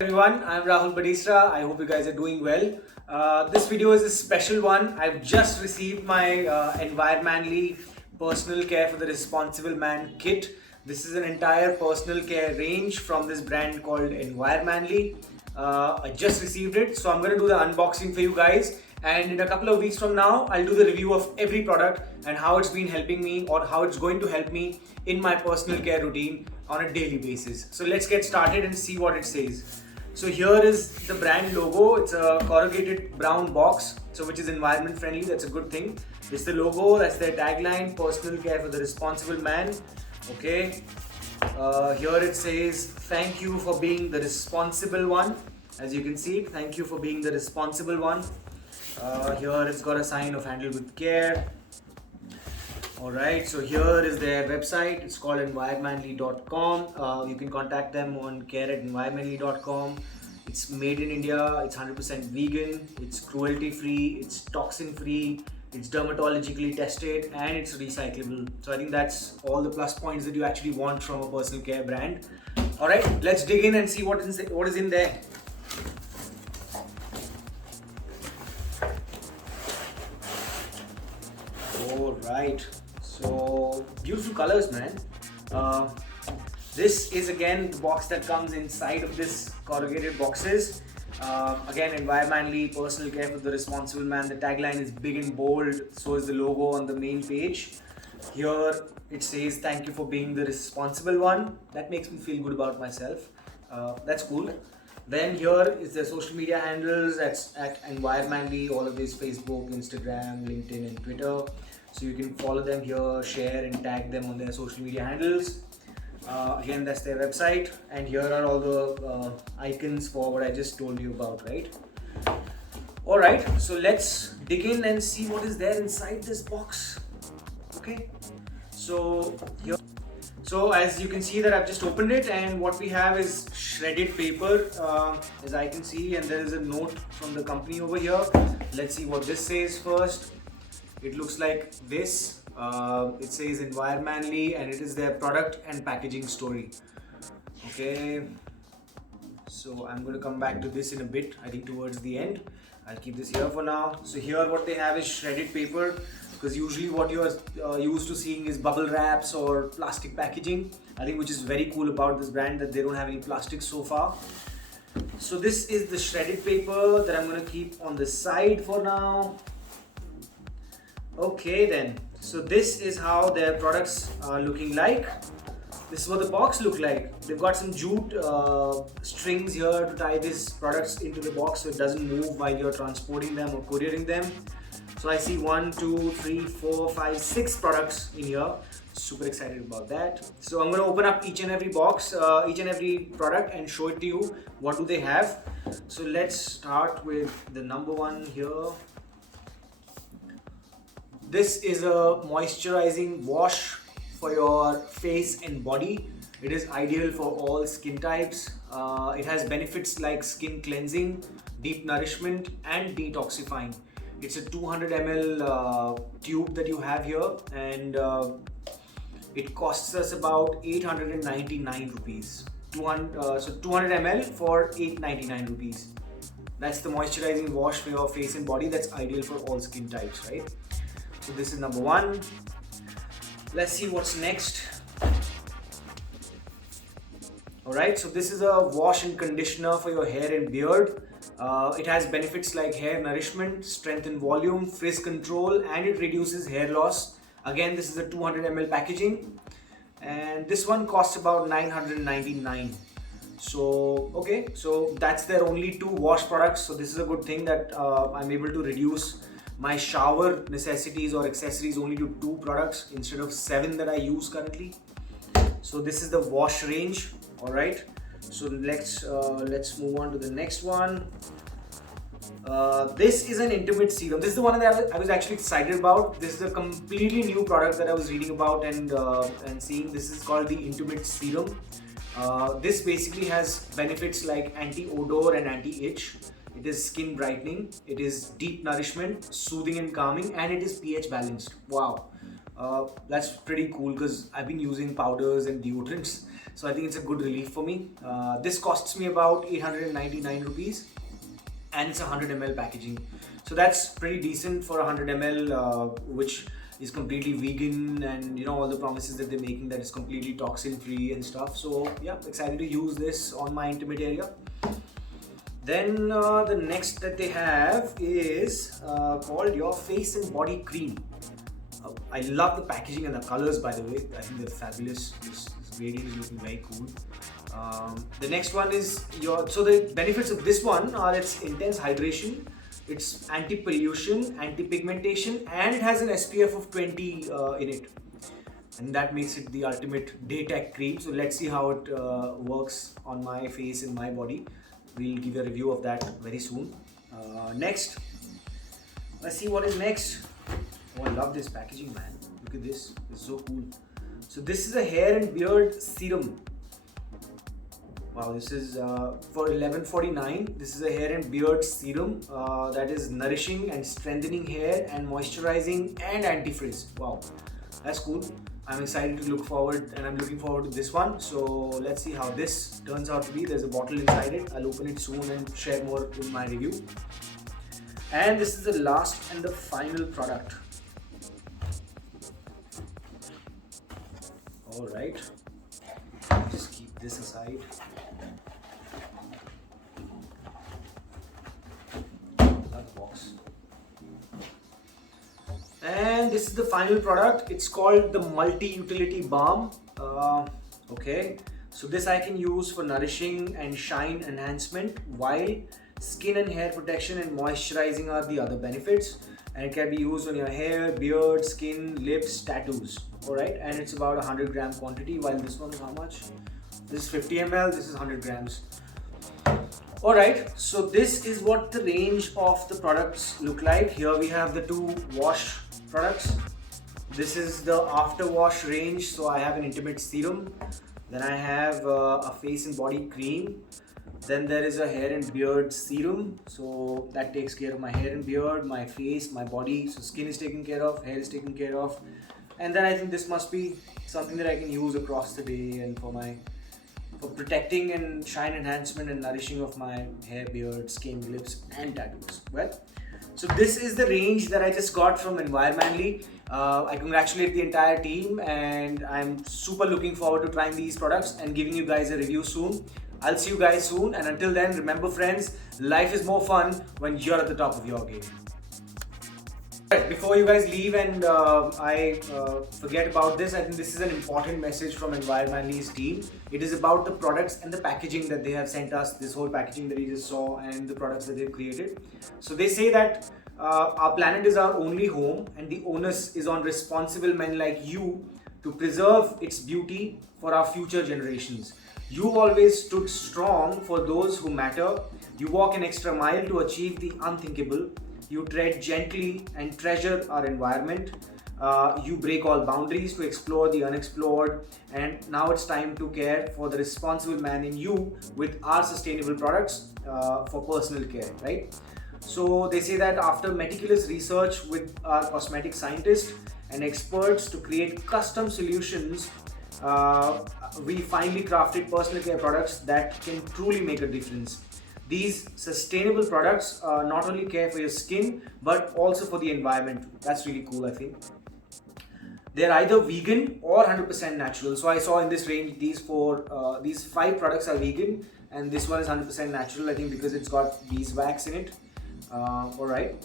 Everyone, I'm Rahul Badisra. I hope you guys are doing well. This video is a special one. I've just received my Environmanly Personal Care for the Responsible Man kit. This is an entire personal care range from this brand called Environmanly. I just received it, so I'm going to do the unboxing for you guys. And in a couple of weeks from now, I'll do the review of every product and how it's been helping me or how it's going to help me in my personal care routine on a daily basis. So let's get started and see what it says. So here is the brand logo. It's a corrugated brown box, so which is environment friendly. That's a good thing. This is the logo. That's their tagline: "Personal care for the responsible man." Okay. Here it says, "Thank you for being the responsible one." As you can see, thank you for being the responsible one. Here it's got a sign of "Handled with care." Alright, so here is their website. It's called environmanly.com. You can contact them on care@environmanly.com. It's made in India, it's 100% vegan, it's cruelty free, it's toxin free, it's dermatologically tested, and it's recyclable. So I think that's all the plus points that you actually want from a personal care brand. Alright, let's dig in and see what is in there. Alright. So beautiful colors, man. This is again the box that comes inside of this corrugated boxes. Again, environmentally, personal care for the responsible man. The tagline is big and bold. So is the logo on the main page. Here it says, "Thank you for being the responsible one." That makes me feel good about myself. That's cool. Then here is their social media handles. That's at Environmanly, all of these: Facebook, Instagram, LinkedIn, and Twitter. So you can follow them here, share and tag them on their social media handles. Again, that's their website, and here are all the icons for what I just told you about, right? Alright, so let's dig in and see what is there inside this box. Okay, so here. So as you can see that I've just opened it, and what we have is shredded paper, as I can see, and there is a note from the company over here. Let's see what this says first. It looks like this. It says Environmanly, and it is their product and packaging story. Okay, so I'm going to come back to this in a bit, I think towards the end. I'll keep this here for now. So here what they have is shredded paper, because usually what you are used to seeing is bubble wraps or plastic packaging. I think which is very cool about this brand, that they don't have any plastic so far. So this is the shredded paper that I'm going to keep on the side for now. Okay then, so this is how their products are looking like. This is what the box look like. They've got some jute strings here to tie these products into the box so it doesn't move while you're transporting them or couriering them. So I see 1, 2, 3, 4, 5, 6 products in here. Super excited about that. So I'm going to open up each and every box, each and every product, and show it to you. What do they have? So let's start with the number one here. This is a moisturizing wash for your face and body. It is ideal for all skin types. It has benefits like skin cleansing, deep nourishment, and detoxifying. It's a 200 ml tube that you have here, and it costs us about 899 rupees. 200 ml for 899 rupees. That's the moisturizing wash for your face and body. That's ideal for all skin types, right? So this is number one. Let's see what's next. Alright, so this is a wash and conditioner for your hair and beard. It has benefits like hair nourishment, strength and volume, frizz control, and it reduces hair loss. Again, this is a 200 ml packaging, and this one costs about 999. So okay, so that's their only two wash products. So this is a good thing that I'm able to reduce my shower necessities or accessories only to 2 products instead of 7 that I use currently. So this is the wash range. All right, so let's move on to the next one. This is an intimate serum. This is the one that I was actually excited about. This is a completely new product that I was reading about and seeing. This is called the intimate serum. This basically has benefits like anti-odor and anti-itch. It is skin brightening, it is deep nourishment, soothing and calming, and it is pH balanced. Wow, that's pretty cool because I've been using powders and deodorants. So I think it's a good relief for me. This costs me about 899 rupees and it's a 100 ml packaging. So that's pretty decent for 100 ml, which is completely vegan, and you know all the promises that they're making that it's completely toxin free and stuff. So yeah, excited to use this on my intimate area. Then the next that they have is called your face and body cream. I love the packaging and the colors, by the way. I think they're fabulous. This gradient is looking very cool. The next one is so the benefits of this one are its intense hydration, it's anti-pollution, anti-pigmentation, and it has an SPF of 20 in it. And that makes it the ultimate day tech cream. So let's see how it works on my face and my body. We'll give you a review of that very soon. Next, let's see what is next. Oh, I love this packaging, man. Look at this. It's so cool. So this is a hair and beard serum. Wow, this is for 1149. This is a hair and beard serum that is nourishing and strengthening hair and moisturizing and anti-frizz. Wow, that's cool. I'm excited to look forward, and I'm looking forward to this one. So let's see how this turns out to be. There's a bottle inside it. I'll open it soon and share more in my review. And this is the last and the final product. All right, just keep this aside. And this is the final product. It's called the multi-utility balm. Okay, so this I can use for nourishing and shine enhancement, while skin and hair protection and moisturizing are the other benefits. And it can be used on your hair, beard, skin, lips, tattoos. Alright, and it's about 100 gram quantity, while this one is how much? This is 50 ml, this is 100 grams. Alright, so this is what the range of the products look like. Here we have the two wash products. This is the after wash range. So I have an intimate serum, then I have a face and body cream, then there is a hair and beard serum, so that takes care of my hair and beard, my face, my body. So skin is taken care of, hair is taken care of, and then I think this must be something that I can use across the day and for protecting and shine enhancement and nourishing of my hair, beard, skin, lips and tattoos. Well, so this is the range that I just got from Environmanly. I congratulate the entire team, and I'm super looking forward to trying these products and giving you guys a review soon. I'll see you guys soon, and until then, remember friends, life is more fun when you're at the top of your game. Right, before you guys leave and I forget about this, I think this is an important message from Environmanly's team. It is about the products and the packaging that they have sent us, this whole packaging that you just saw and the products that they've created. So they say that our planet is our only home, and the onus is on responsible men like you to preserve its beauty for our future generations. You always stood strong for those who matter. You walk an extra mile to achieve the unthinkable. You tread gently and treasure our environment. You break all boundaries to explore the unexplored. And now it's time to care for the responsible man in you with our sustainable products for personal care, right? So they say that after meticulous research with our cosmetic scientists and experts to create custom solutions, we finally crafted personal care products that can truly make a difference. These sustainable products not only care for your skin but also for the environment. That's really cool, I think. They're either vegan or 100% natural. So I saw in this range these 5 products are vegan, and this one is 100% natural, I think, because it's got beeswax in it. Alright.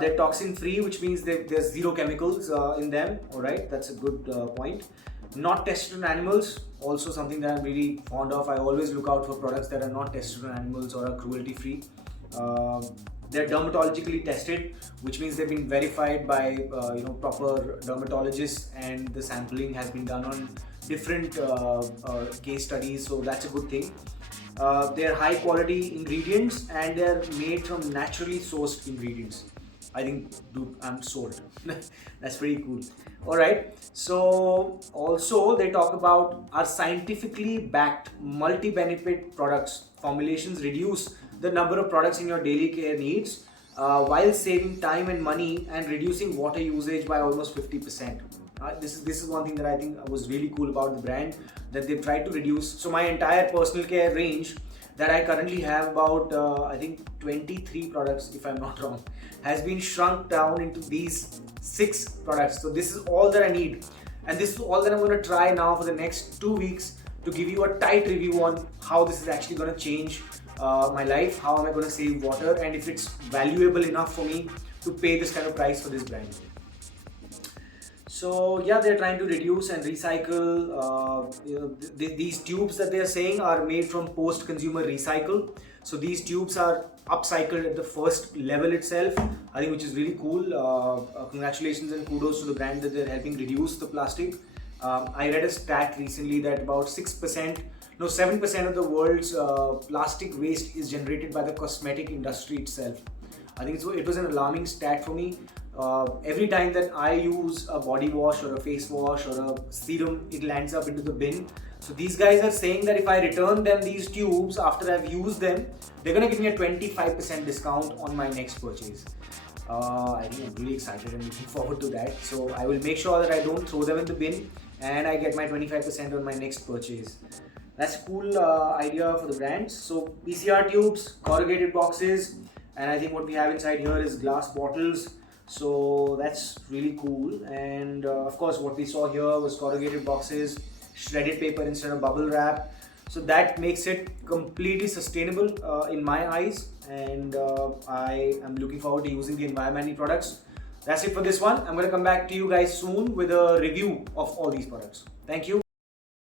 They're toxin free, which means there's zero chemicals in them. Alright, that's a good point. Not tested on animals, also something that I'm really fond of. I always look out for products that are not tested on animals or are cruelty free. They're dermatologically tested, which means they've been verified by proper dermatologists, and the sampling has been done on different case studies, so that's a good thing. They're high quality ingredients and they're made from naturally sourced ingredients. I think, dude, I'm sold. That's pretty cool. Alright, so also they talk about our scientifically backed multi-benefit products. Formulations reduce the number of products in your daily care needs while saving time and money and reducing water usage by almost 50%. This is one thing that I think was really cool about the brand, that they've tried to reduce. So my entire personal care range that I currently have, about I think 23 products if I'm not wrong, has been shrunk down into these 6 products. So this is all that I need, and this is all that I'm going to try now for the next 2 weeks to give you a tight review on how this is actually going to change my life, how am I going to save water, and if it's valuable enough for me to pay this kind of price for this brand. So yeah, they're trying to reduce and recycle. These tubes that they're saying are made from post-consumer recycle. So these tubes are upcycled at the first level itself, I think, which is really cool. Congratulations and kudos to the brand that they're helping reduce the plastic. I read a stat recently that about 7% of the world's plastic waste is generated by the cosmetic industry itself. I think it was an alarming stat for me. Every time that I use a body wash or a face wash or a serum, it lands up into the bin. So these guys are saying that if I return them these tubes after I've used them, they're gonna give me a 25% discount on my next purchase. I think I'm really excited and looking forward to that. So I will make sure that I don't throw them in the bin and I get my 25% on my next purchase. That's a cool idea for the brands. So PCR tubes, corrugated boxes, and I think what we have inside here is glass bottles. So that's really cool. And of course what we saw here was corrugated boxes, shredded paper instead of bubble wrap. So that makes it completely sustainable in my eyes, and I am looking forward to using the Environmanly products. That's it for this one. I'm going to come back to you guys soon with a review of all these products. Thank you.